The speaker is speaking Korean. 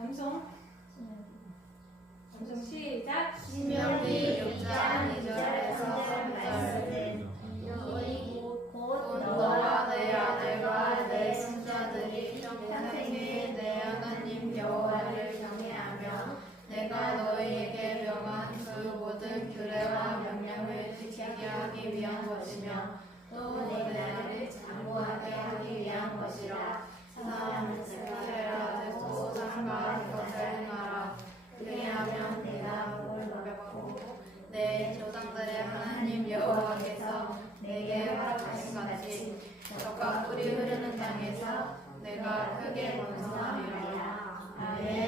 암송 암송 시작. 신명이 6장 2절에서 3절까지 너희 곧 너와 내 아들과 내 손자들이 평생에 내 하나님 여호와를 경외하며 내가 너희에게 명한 그 모든 규례와 명령을 지키게 하기 위한 것이며 또내 나를 장구하게 하기 위한 것이라. 사랑하는 뿌리 흐르는 땅에서 내가 크게 번성하리라. 아멘.